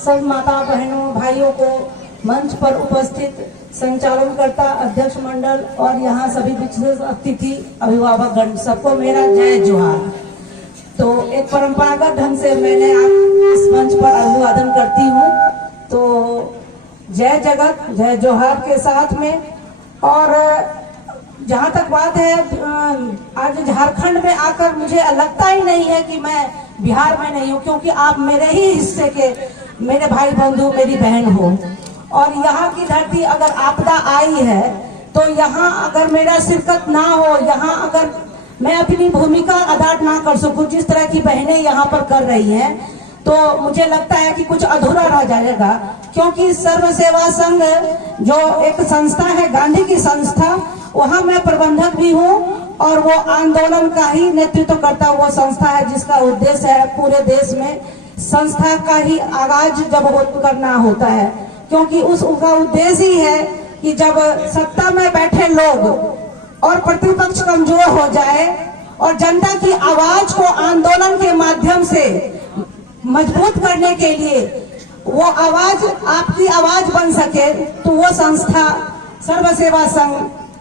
सब माता बहनों भाइयों को, मंच पर उपस्थित संचालन करता अध्यक्ष मंडल और यहाँ सभी विशेष अतिथि अभिभावक गण, सबको मेरा जय जोहार। तो एक परंपरागत ढंग से मैंने आप इस मंच पर अभिवादन करती हूँ। तो जय जगत जय जोहार के साथ में, और जहाँ तक बात है, आज झारखंड में आकर मुझे लगता ही नहीं है कि मैं बिहार में नहीं हूँ, क्योंकि आप मेरे ही हिस्से के, मेरे भाई बंधु, मेरी बहन हो। और यहाँ की धरती अगर आपदा आई है तो यहाँ अगर मेरा शिरकत ना हो, यहाँ अगर मैं अपनी भूमिका अदा ना कर सकूं जिस तरह की बहनें यहाँ पर कर रही हैं, तो मुझे लगता है कि कुछ अधूरा रह जाएगा। क्योंकि सर्व सेवा संघ जो एक संस्था है, गांधी की संस्था, वहाँ मैं प्रबंधक भी हूँ और वो आंदोलन का ही नेतृत्व करता वो संस्था है, जिसका उद्देश्य है पूरे देश में संस्था का ही आगाज जब करना होता है। क्योंकि उसका उद्देश्य ही है कि जब सत्ता में बैठे लोग और प्रतिपक्ष कमजोर हो जाए और जनता की आवाज को आंदोलन के माध्यम से मजबूत करने के लिए वो आवाज आपकी आवाज बन सके, तो वो संस्था सर्व सेवा संघ,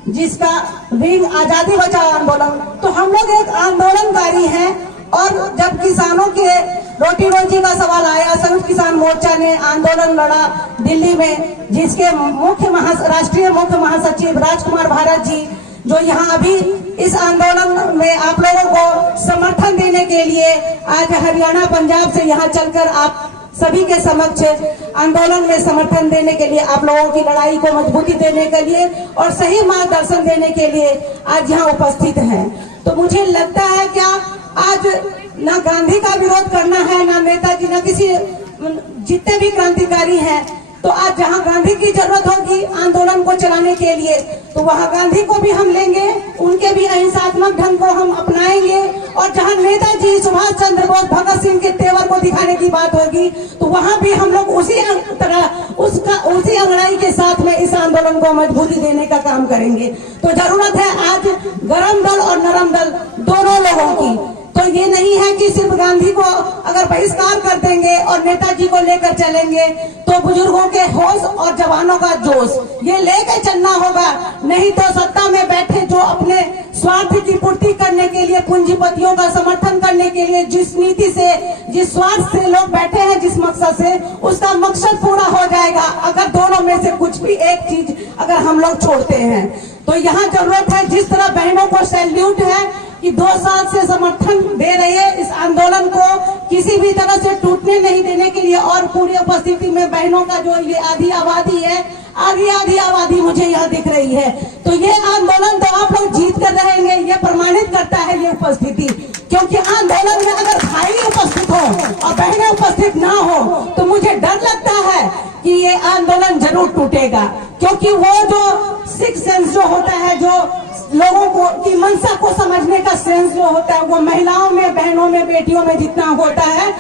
जिसका विंग आजादी बचाओ आंदोलन, तो हम लोग एक आंदोलनकारी हैं। और जब किसानों के रोटी रोजी का सवाल आया, संयुक्त किसान मोर्चा ने आंदोलन लड़ा दिल्ली में, जिसके राष्ट्रीय मुख्य महासचिव राजकुमार भारत जी, जो यहाँ अभी इस आंदोलन में आप लोगों को समर्थन देने के लिए आज हरियाणा पंजाब से यहाँ चलकर आप सभी के समक्ष आंदोलन में समर्थन देने के लिए, आप लोगों की लड़ाई को मजबूती देने के लिए और सही मार्गदर्शन देने के लिए आज यहाँ उपस्थित हैं। तो मुझे लगता है क्या आज ना गांधी का विरोध करना है, ना नेताजी, ना किसी, जितने भी क्रांतिकारी हैं, तो आज जहां गांधी की जरूरत होगी आंदोलन को चलाने के लिए, तो वहां गांधी को भी हम लेंगे, उनके भी अहिंसात्मक ढंग को हम अपनाएंगे। और जहां नेताजी सुभाष चंद्र बोस, भगत सिंह के तेवर को दिखाने की बात होगी, तो वहां भी हम लोग उसी अंगड़ाई के साथ में इस आंदोलन को मजबूती देने का काम करेंगे। तो जरूरत है आज गरम दल और नरम दल दोनों लोगों की। तो ये नहीं है कि सिर्फ गांधी को अगर बहिष्कार कर देंगे और नेताजी को लेकर चलेंगे, तो बुजुर्गों के होश और जवानों का जोश ये लेकर चलना होगा। नहीं तो सत्ता में बैठे जो अपने स्वार्थ की पूर्ति करने के लिए, पूंजीपतियों का समर्थन करने के लिए जिस नीति से, जिस स्वार्थ से लोग बैठे हैं, जिस मकसद से, उसका मकसद पूरा हो जाएगा अगर दोनों में से कुछ भी एक चीज अगर हम लोग छोड़ते हैं। तो यहाँ जरूरत है, जिस तरह बहनों को सैल्यूट है कि 2 साल से समर्थन दे रही है इस आंदोलन को किसी भी तरह से टूटने नहीं देने के लिए, और पूरी उपस्थिति में बहनों का जो ये आधी आबादी है, आधी आबादी मुझे यहाँ दिख रही है। तो ये आंदोलन तो आप लोग जीत कर रहेंगे, ये प्रमाणित करता है ये उपस्थिति। क्योंकि आंदोलन में अगर भाई उपस्थित हो और बहनें उपस्थित ना हो, तो मुझे डर लगता है कि ये आंदोलन जरूर टूटेगा। क्योंकि वो जो सिक्स सेंस जो होता है, जो लोगों को की मनसा को समझने का सेंस जो होता है, वो महिलाओं में, बहनों में, बेटियों में जितना होता है,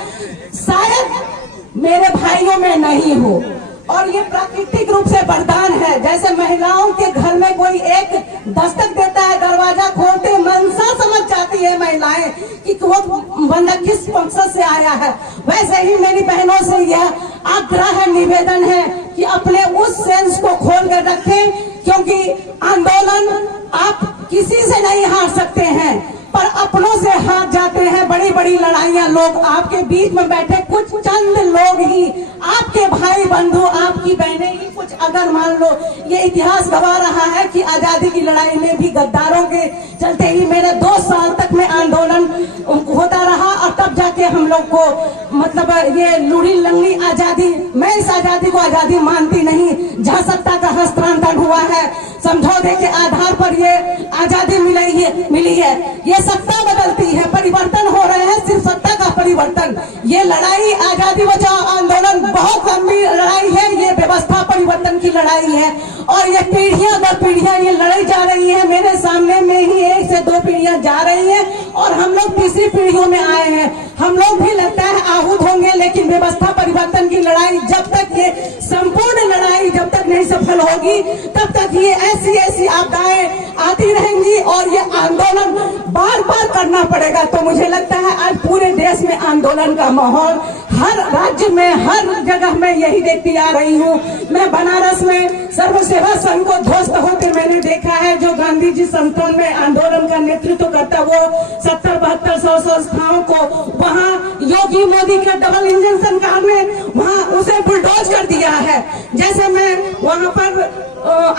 शायद मेरे भाइयों में नहीं हो। और ये प्राकृतिक रूप से वरदान है। जैसे महिलाओं के घर में कोई एक दस्तक देता है, दरवाजा खोलते मनसा समझ जाती है महिलाएं कि वो बंदा किस मकसद से आया है, वैसे ही मेरी बहनों से यह आग्रह है, निवेदन है कि अपने उस सेंस को खोल कर रखें। क्योंकि आंदोलन आप किसी से नहीं हार सकते हैं, पर अपनों से हार जाते हैं। बड़ी बड़ी लड़ाइयां लोग आपके बीच में बैठे कुछ चंद लोग ही, आपके भाई बंधु, आपकी बहनें ही कुछ, अगर मान लो ये इतिहास गवा रहा है कि आजादी की लड़ाई में भी गद्दारों के चलते ही मेरे 2 साल तक में आंदोलन होता रहा, और तब जाके हम लोग को मतलब ये लूढ़ी लंगड़ी आजादी, मैं इस आजादी को आजादी मानती नहीं जहाँ सत्ता का हस्तांतरण हुआ है, समझौते के आधार पर ये आजादी मिली है। ये सत्ता बदलती है, परिवर्तन हो रहे हैं, सिर्फ सत्ता का परिवर्तन। ये लड़ाई आजादी बचाओ आंदोलन बहुत लंबी लड़ाई है, ये व्यवस्था परिवर्तन की लड़ाई है। और ये पीढ़ियां दर पीढ़ियां ये लड़ाई जा रही है। मेरे सामने में ही 1 से 2 पीढ़ियां जा रही हैं और हम लोग तीसरी पीढ़ियों में आए हैं। हम लोग भी लगता है आहूत होंगे, लेकिन व्यवस्था परिवर्तन की लड़ाई जब तक, ये संपूर्ण लड़ाई जब तक नहीं सफल होगी, तब तक ये ऐसी आपदाएं आती रहेंगी और ये आंदोलन बार बार करना पड़ेगा। तो मुझे लगता है आज पूरे देश में आंदोलन का माहौल हर राज्य में, हर जगह मैं यही देखती आ रही हूँ। मैं बनारस में सर्व सेवा संघ को ध्वस्त होते मैंने देखा है। जो गांधी जी संस्थान में आंदोलन का नेतृत्व करता, वो 70-72 संस्थाओं को वहाँ योगी मोदी के डबल इंजन सरकार ने वहाँ उसे बुलडोज कर दिया है। जैसे मैं वहाँ पर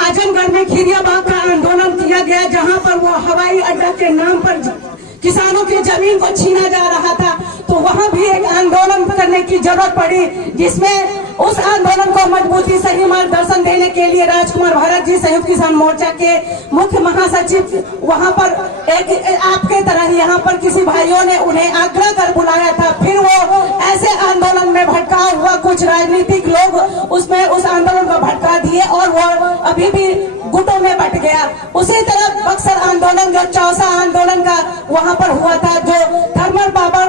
आजमगढ़ में खीरियाबाग का आंदोलन किया गया, जहाँ पर वो हवाई अड्डा के नाम पर किसानों की जमीन को छीना जा रहा था, तो वहां भी एक आंदोलन करने की जरूरत पड़ी, जिसमें उस आंदोलन को मजबूती सही मार्गदर्शन देने के लिए राजकुमार भारत जी संयुक्त किसान मोर्चा के मुख्य महासचिव वहां पर एक आपके तरह यहाँ पर किसी भाइयों ने उन्हें आग्रह कर बुलाया था। फिर वो ऐसे आंदोलन में भटका हुआ कुछ राजनीतिक लोग उसमें उस आंदोलन को भटका दिए और वो अभी भी गुटों में बट गया। उसी तरह बक्सर आंदोलन, जो चौसा आंदोलन का वहां पर हुआ था, जो थर्मल पावर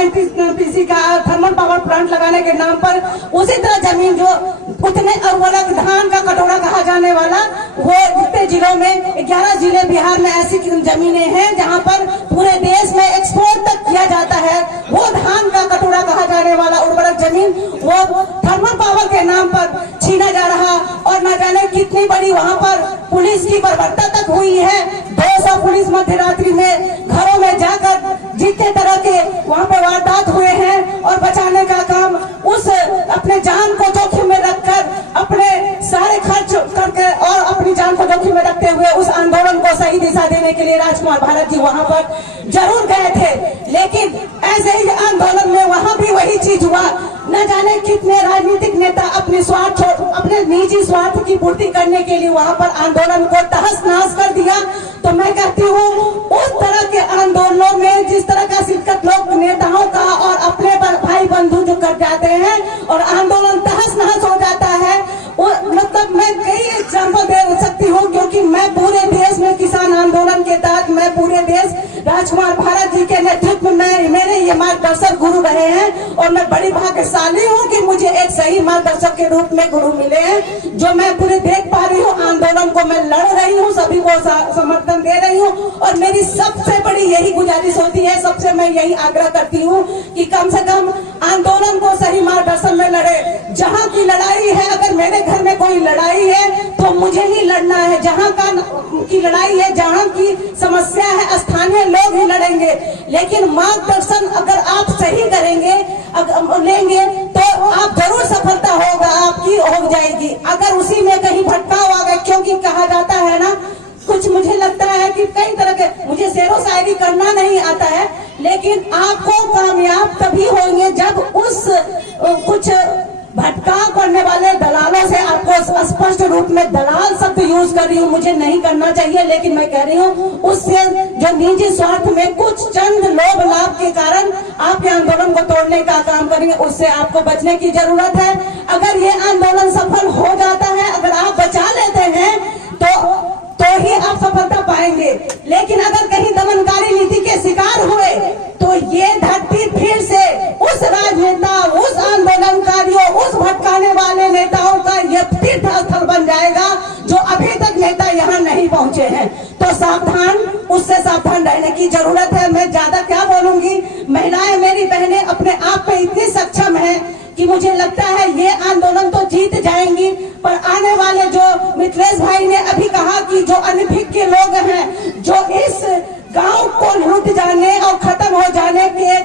एनटीपीसी का थर्मल पावर प्लांट लगाने के नाम पर, उसी तरह जमीन जो उतने उर्वरक धान का कटोरा कहा जाने वाला, वो जितने जिलों में 11 जिले बिहार में ऐसी जमीनें हैं जहां पर पूरे देश में एक्सपोर्ट तक किया जाता है, वो धान का कटोरा कहा जाने वाला उर्वरक जमीन वो थर्मल पावर के नाम पर छीना जा रहा। और न जाने कितनी बड़ी वहां पर पुलिस की बर्बरता तक हुई है। 200 पुलिस मध्य रात्रि में घरों में जाकर जितने तरह के वहां पे वारदात हुए हैं, और बचाने का काम उस अपने जान को जोखिम में रखकर, अपने सारे खर्च करके और अपनी जान को जोखिम में रखते हुए उस आंदोलन को सही दिशा देने के लिए राजकुमार भारत जी वहां पर जरूर गए थे। लेकिन ऐसे ही आंदोलन में वहां भी वही चीज हुआ। न जाने कितने राजनीतिक नेता अपने स्वार्थ, अपने निजी स्वार्थ की पूर्ति करने के लिए वहां पर आंदोलन को तहस नहस कर दिया। तो मैं कहती हूँ, उस तरह के आंदोलनों में जिस तरह का शिरकत लोग नेताओं का और अपने भाई बंधु जो कर जाते हैं और आंदोलन तहस नहस हो जाता है, मतलब मैं कई एग्जाम्पल दे सकती हूँ, क्योंकि मैं पूरे देश में किसान आंदोलन के तहत मैं पूरे देश राजकुमार भारत जी के नेतृत्व में मेरे ये मार्गदर्शक गुरु रहे हैं। और मैं बड़ी भाग्यशाली हूँ कि मुझे एक सही मार्गदर्शक के रूप में गुरु मिले हैं, जो मैं पूरे देख पा रही हूँ। आंदोलन को मैं लड़ रही हूँ, सभी को समर्थन दे रही हूँ, और मेरी सबसे बड़ी यही गुजारिश होती है, सबसे मैं यही आग्रह करती हूँ कि कम से कम आंदोलन को सही मार्गदर्शन में लड़े। जहाँ की लड़ाई है, अगर मेरे घर में कोई लड़ाई है तो मुझे ही लड़ना है। जहाँ की लड़ाई है, जहाँ की समस्या है, स्थानीय लोग ही लड़ेंगे। लेकिन मार्गदर्शन अगर आप सही करेंगे लेंगे तो आप जरूर सफलता होगा, आपकी हो जाएगी। अगर उसी में कहीं भटकाव आ गए, क्योंकि कहा जाता है ना, कुछ मुझे लगता है कि कई तरह के, मुझे शेरो शायरी करना नहीं आता है, लेकिन आपको कामयाब तभी होंगे जब उस कुछ भटकाव करने वाले दलालों से, आपको स्पष्ट रूप में दलाल शब्द यूज कर रही हूँ, मुझे नहीं करना चाहिए, लेकिन मैं कह रही हूँ, उससे जो निजी स्वार्थ में कुछ चंद लोभ लाभ के कारण आपके आंदोलन को तोड़ने का काम करेंगे, उससे आपको बचने की जरूरत है। अगर ये आंदोलन सफल हो जाता है, अगर आप बचा लेते हैं तो ही आप सफलता पाएंगे। लेकिन अगर कहीं दमनकारी नीति के शिकार हुए तो ये धरती फिर से उस राजनेता, उस आंदोलनकारियों, उस भटकाने वाले नेताओं का ये तीर्थ स्थल बन जाएगा, जो अभी तक नेता यहाँ नहीं पहुंचे हैं। तो सावधान, उससे सावधान रहने की जरूरत है। मैं ज्यादा क्या बोलूंगी, महिलाएं मेरी बहनें अपने आप पे इतनी सक्षम है कि मुझे लगता है ये आंदोलन तो जीत जाएंगी। पर आने वाले, जो मिथिलेश भाई ने अभी कहा कि जो अनभिज्ञ लोग हैं, जो इस गांव को लूट जाने और खत्म हो जाने के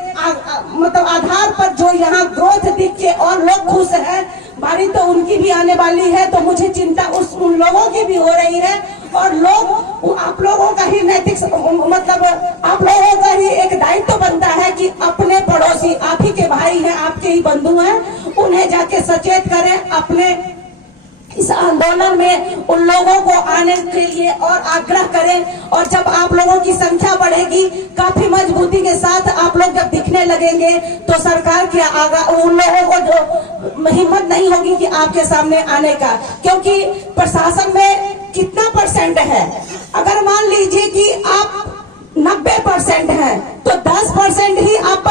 मतलब आधार पर जो यहाँ ग्रोथ दिख के और लोग खुश हैं, बारी तो उनकी भी आने वाली है। तो मुझे चिंता उन लोगों की भी हो रही है। और लोग, आप लोगों का ही नैतिक, मतलब आप लोगों का ही एक दायित्व बनता है कि अपने पड़ोसी, आप ही के भाई हैं, आपके ही बंधु हैं, उन्हें जाके सचेत करें, अपने इस आंदोलन में उन लोगों को आने के लिए और आग्रह करें। और जब आप लोगों की संख्या बढ़ेगी, काफी मजबूती के साथ आप लोग जब दिखने लगेंगे, तो सरकार के उन लोगों को जो हिम्मत नहीं होगी कि आपके सामने आने का, क्योंकि प्रशासन में कितना % है। अगर मान लीजिए कि आप 90% है, तो 10% ही आप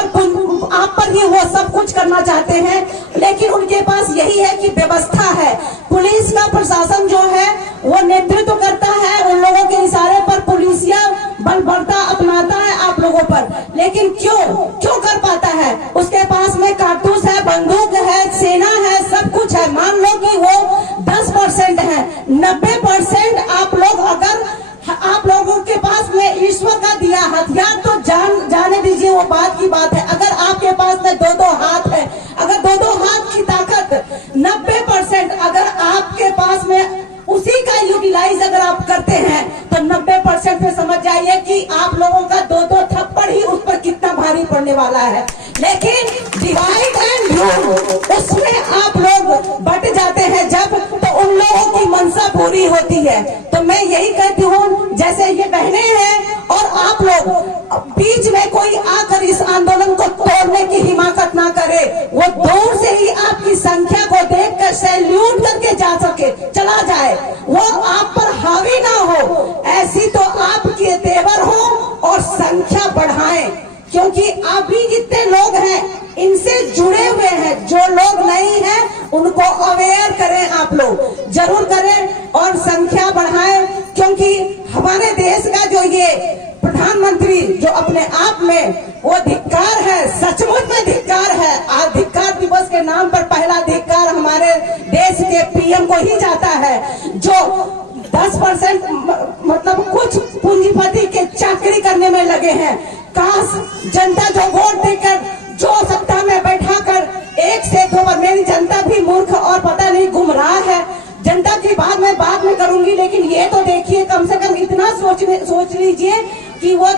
पर ही वो सब कुछ करना चाहते हैं। लेकिन उनके पास यही है कि व्यवस्था है, पुलिस का प्रशासन जो है वो नेतृत्व करता है, उन लोगों के इशारे पर पुलिसिया बलबर्ता अपनाता है आप लोगों पर। लेकिन क्यों कर पाता है? उसके पास में कारतूस उसमें आप लोग बट जाते हैं जब, तो उन लोगों की मंशा पूरी होती है। तो मैं यही कहती हूँ, जैसे ये बहनें हैं और आप लोग बीच में कोई आकर इस आंदोलन को तोड़ने की हिमाकत ना करे, वो दूर से ही आपकी संख्या को देखकर सैल्यूट करके जा सके, चला जाए, वो आप पर हावी ना हो, ऐसी तो आपके तेवर हो और संख्या बढ़ाएं। क्योंकि अभी जितने लोग हैं इनसे जुड़े हुए हैं, जो लोग नहीं हैं उनको अवेयर करें, आप लोग जरूर करें और संख्या बढ़ाएं। क्योंकि हमारे देश का जो ये प्रधानमंत्री जो अपने आप में वो धिक्कार है, सचमुच में धिक्कार है। आज धिक्कार दिवस के नाम पर पहला धिक्कार हमारे देश के पीएम को ही जाता है, जो 10% मतलब कुछ पूंजीपति के चाकरी करने में लगे हैं। काश जनता जो वोट देकर जो सत्ता में बैठाकर एक से दो बार, मेरी जनता भी मूर्ख और पता नहीं गुमराह है, जनता की बात मैं बाद में करूंगी, लेकिन ये तो देखिए, कम से कम इतना सोच लीजिए कि वो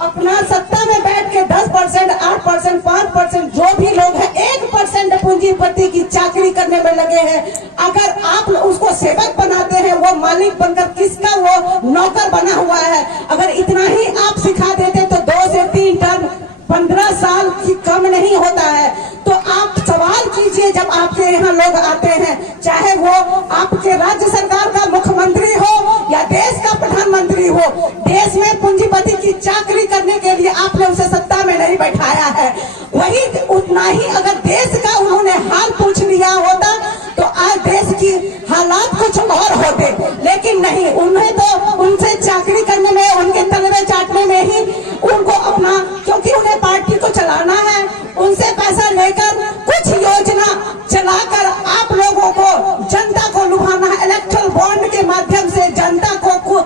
अपना सत्ता में बैठ के 10%, 8%, 5% जो भी लोग हैं 1% पूंजीपति की चाकरी करने में लगे हैं। अगर आप उसको सेवक बनाते हैं, वो मालिक बनकर किसका वो नौकर बना हुआ है। अगर इतना ही आप सिखा देते तो 2 से 3 टर्म 15 साल की कम नहीं होता है। तो आप सवाल कीजिए, जब आपके यहाँ लोग आते हैं, चाहे वो आपके राज्य सरकार का मुख्यमंत्री हो या देश का प्रधानमंत्री हो, देश में पूंजीपति की चाकरी करने के लिए आपने उसे सत्ता में नहीं बैठाया है। वही उतना ही अगर देश का उन्होंने हाल पूछ लिया होता तो आज देश की हालात कुछ और होते, लेकिन नहीं, उन्हें तो उनसे चाकरी करने में, उनके तलवे चाटने में ही उनको अपना, क्योंकि उन्हें पार्टी को चलाना है, उनसे पैसा लेकर कुछ योजना चलाकर आप लोगों को, जनता को लुभाना है। इलेक्ट्रल बॉन्ड के माध्यम से जनता को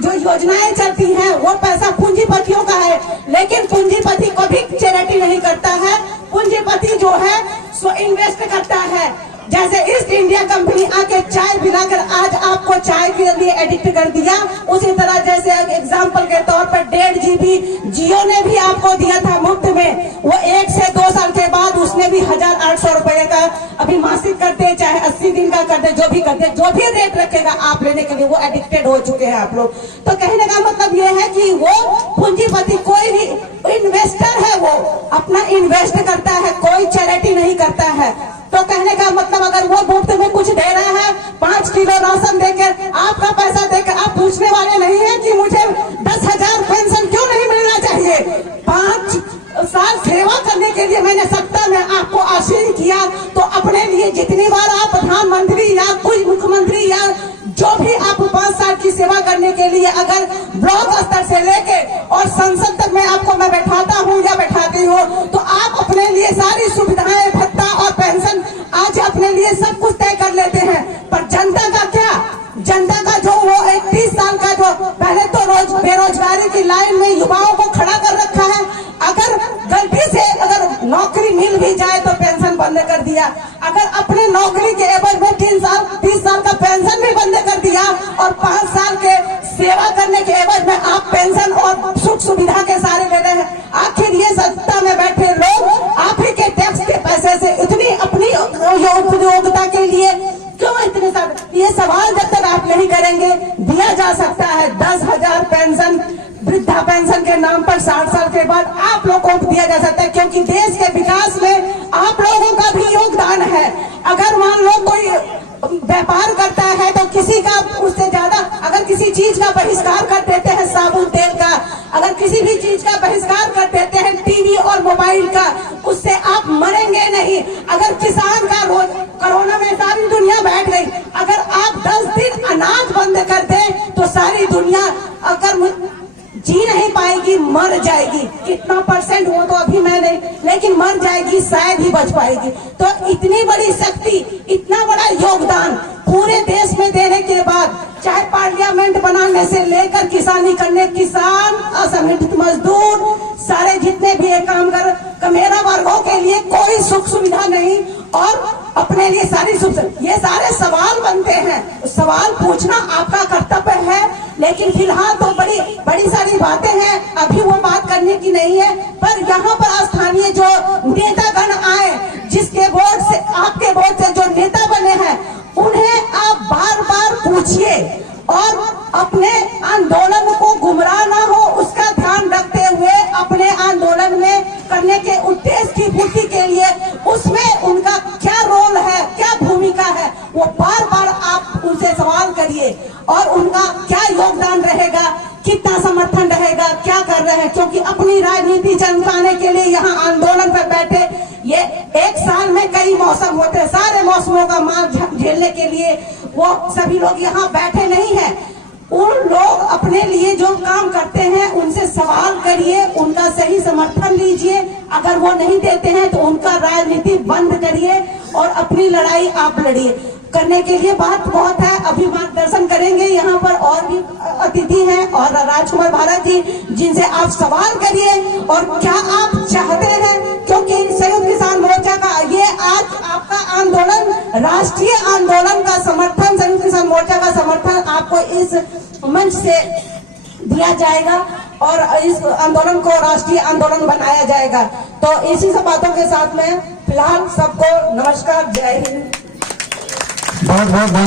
जो योजनाएं चलती हैं वो पैसा पूंजीपतियों का है, लेकिन पूंजीपति को भी चैरिटी नहीं करता है। पूंजीपति जो है सो इन्वेस्ट करता है। जैसे ईस्ट इंडिया कंपनी आके चाय पिलाकर आज आपको चाय के लिए एडिक्ट कर दिया, उसी तरह जैसे एग्जांपल के तौर पर 1.5 GB जियो ने भी आपको दिया था मुफ्त में, वो 1 से 2 साल के बाद उसने भी 1800 रुपए का अभी मासिक करते, चाहे 80 दिन का करते, जो भी करते, जो भी रेट रखेगा आप लेने के लिए, वो एडिक्टेड हो चुके हैं आप लोग। तो कहने का मतलब ये है कि वो पूंजीपति कोई भी इन्वेस्टर है, वो अपना इन्वेस्ट करता है, कोई चैरिटी नहीं करता है। तो कहने का मतलब अगर वो मुफ्त में कुछ दे रहा है, 5 किलो राशन देकर, आपका पैसा देकर, आप पूछने वाले नहीं है कि मुझे 10,000 पेंशन क्यों नहीं मिलना चाहिए। 5 साल सेवा करने के लिए मैंने सत्ता में आपको आशीर्वाद किया, तो अपने लिए जितनी बार आप प्रधानमंत्री या कोई मुख्यमंत्री या जो भी आप 5 साल की सेवा करने के लिए अगर ब्लॉक स्तर से लेके और संसद तक में आपको मैं बैठाता हूँ या बैठाती हूँ, तो आप अपने लिए सारी सुविधाएं, भत्ता और पेंशन आज अपने लिए सब कुछ तय कर लेते हैं। पर जनता का क्या, जनता का जो वो 30 साल का जो पहले तो रोज बेरोजगारी की लाइन में युवाओं को खड़ा कर रखा है, अगर गलती से अगर नौकरी मिल भी जाए तो पेंशन बंद कर दिया, अगर अपने नौकरी के एवज में 30 साल का पेंशन भी बंद कर दिया और 5 साल के सेवा करने के एवज में आप पेंशन और सुख सुविधा के सारे ले रहे हैं। आखिर ये सत्ता में बैठे लोग आप ही के टैक्स के पैसे से इतनी अपनी उपयोगिता के लिए क्यों इतने सारे, ये सवाल जब तक आप नहीं करेंगे। दिया जा सकता है 10,000 पेंशन, वृद्धा पेंशन के नाम पर 60 साल के बाद आप लोगों को दिया जा सकता है, क्योंकि देश के विकास में आप लोगों का भी योगदान है। अगर मान लो कोई व्यापार करता है तो किसी का उससे ज्यादा, अगर किसी चीज का बहिष्कार कर देते हैं, साबुन तेल का, अगर किसी भी चीज का बहिष्कार कर देते हैं, टीवी और मोबाइल का, उससे आप मरेंगे नहीं। अगर किसान का रोज, कोरोना में सारी दुनिया बैठ गई, अगर आप 10 दिन अनाज बंद कर दें तो सारी दुनिया अगर जी नहीं पाएगी, मर जाएगी। कितना % वो तो अभी मैं नहीं, लेकिन मर जाएगी, शायद ही बच पाएगी। तो इतनी बड़ी शक्ति, इतना बड़ा योगदान पूरे देश में देने के बाद, चाहे पार्लियामेंट बनाने से लेकर किसानी करने, किसान, असंगठित मजदूर, सारे जितने भी कामगार, कमेरा वर्गों के लिए कोई सुख सुविधा नहीं और अपने लिए ये सारे सवाल बनते हैं। सवाल पूछना आपका कर्तव्य है, लेकिन फिलहाल तो बड़ी बड़ी सारी बातें हैं, अभी वो बात करने की नहीं है। पर यहाँ पर स्थानीय जो नेतागण आए, जिसके वोट से, आपके वोट से जो नेता बने हैं, उन्हें आप बार बार पूछिए और अपने आंदोलन को गुमराह ना हो उसका ध्यान रखते हुए अपने आंदोलन में करने के उद्देश्य की पूर्ति के लिए उसमें उनका क्या रोल है, क्या भूमिका है, वो बार बार आप उनसे सवाल करिए और उनका क्या योगदान रहेगा, कितना समर्थन रहेगा, क्या कर रहे हैं। क्योंकि अपनी राजनीति चमकाने के लिए यहाँ आंदोलन पर बैठे, ये एक साल में कई मौसम होते हैं, सारे मौसमों का मार झेलने के लिए वो सभी लोग यहाँ बैठे नहीं हैं। उन लोग अपने लिए जो काम करते हैं उनसे सवाल करिए, उनका सही समर्थन लीजिए। अगर वो नहीं देते हैं तो उनका राजनीति बंद करिए और अपनी लड़ाई आप लड़िए। करने के लिए बात बहुत है, अभी मार्गदर्शन करेंगे यहाँ पर और भी अतिथि हैं और राजकुमार भारत जी, जिनसे आप सवाल करिए और क्या आप चाहते हैं, क्योंकि संयुक्त किसान मोर्चा का ये आज आपका आंदोलन, राष्ट्रीय आंदोलन का समर्थन, संयुक्त किसान मोर्चा का समर्थन आपको इस मंच से दिया जाएगा और इस आंदोलन को राष्ट्रीय आंदोलन बनाया जाएगा। तो इसी सब बातों के साथ में फिलहाल सबको नमस्कार, जय हिंद। बहुत बहुत धन्यवाद।